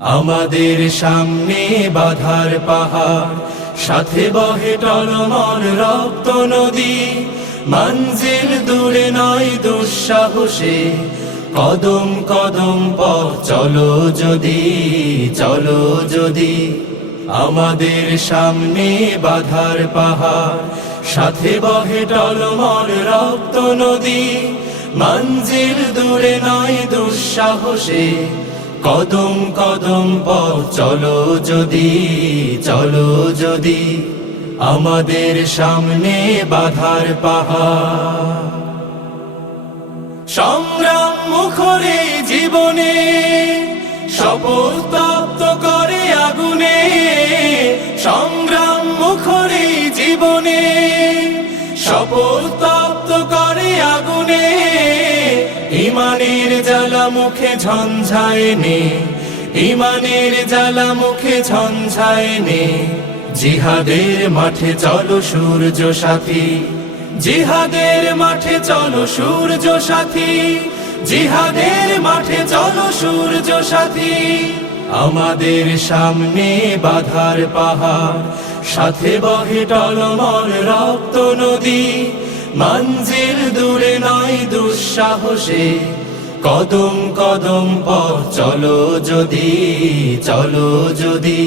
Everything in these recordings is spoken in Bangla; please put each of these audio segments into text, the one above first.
আমাদের সামনে বাধার পাহাড়, সাথে বহে টলমল রক্ত নদী। মঞ্জিল দূরে নয় দুঃসাহসে, কদম কদম পথ চলো যদি, চলো যদি। আমাদের সামনে বাধার পাহাড়, সাথে বহে টলমল রক্ত নদী। মঞ্জিল দূরে নয় দুঃসাহসে, কদম কদম পথ চলো যদি, চলো যদি। আমাদের সামনে বাধার পাহাড়, সংগ্রাম মুখরে জীবনে শপথ তপ্ত করে আগুনে। সংগ্রাম মুখরে জীবনে শপথ তপ্ত করে আগুনে। ইমানের জ্বালা মুখে ঝঞ্ঝায় নে, ইমানের জ্বালা মুখে ঝঞ্ঝায় নে। জিহাদের মাঠে চলো সূর্য সাথী, জিহাদের মাঠে চলো সূর্য সাথী। জিহাদের মাঠে চলো সূর্য সাথী। আমাদের সামনে বাধার পাহাড়, সাথে বহে টলমল রক্ত নদী। মঞ্জিল দূরে নয় দুঃসাহসে, কদম কদম পথ চলো যদি, চলো যদি।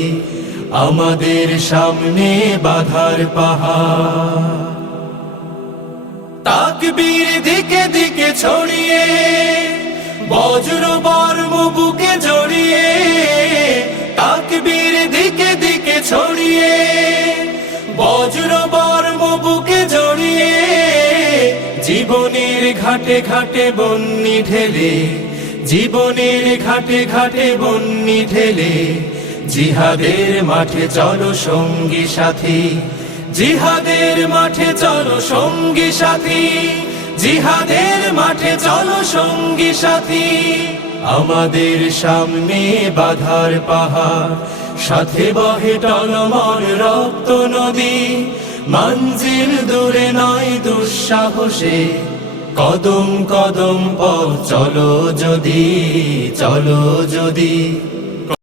আমাদের সামনে বাধার পাহাড়, তাকবীর দিকে দিকে ছড়িয়ে, বজ্র বর্ম বুকে জড়িয়ে। তাকবীর দিকে দিকে ছড়িয়ে, বজ্র বর্ম বুকে জড়িয়ে। জীবনের ঘাটে ঘাটে বন্যি ঢেলে, জীবনের ঘাটে ঘাটে বন্যি ঢেলে। জিহাদের মাঠে চলো সঙ্গী সাথী, জিহাদের মাঠে চলো সঙ্গী সাথী। জিহাদের মাঠে চলো সঙ্গী সাথী। আমাদের সামনে বাধার পাহাড়, সাথে বহে টলমল রক্ত নদী। মঞ্জিল দূরে নয় দুঃসাহসে, কদম কদম পথ চলো যদি, চলো যদি।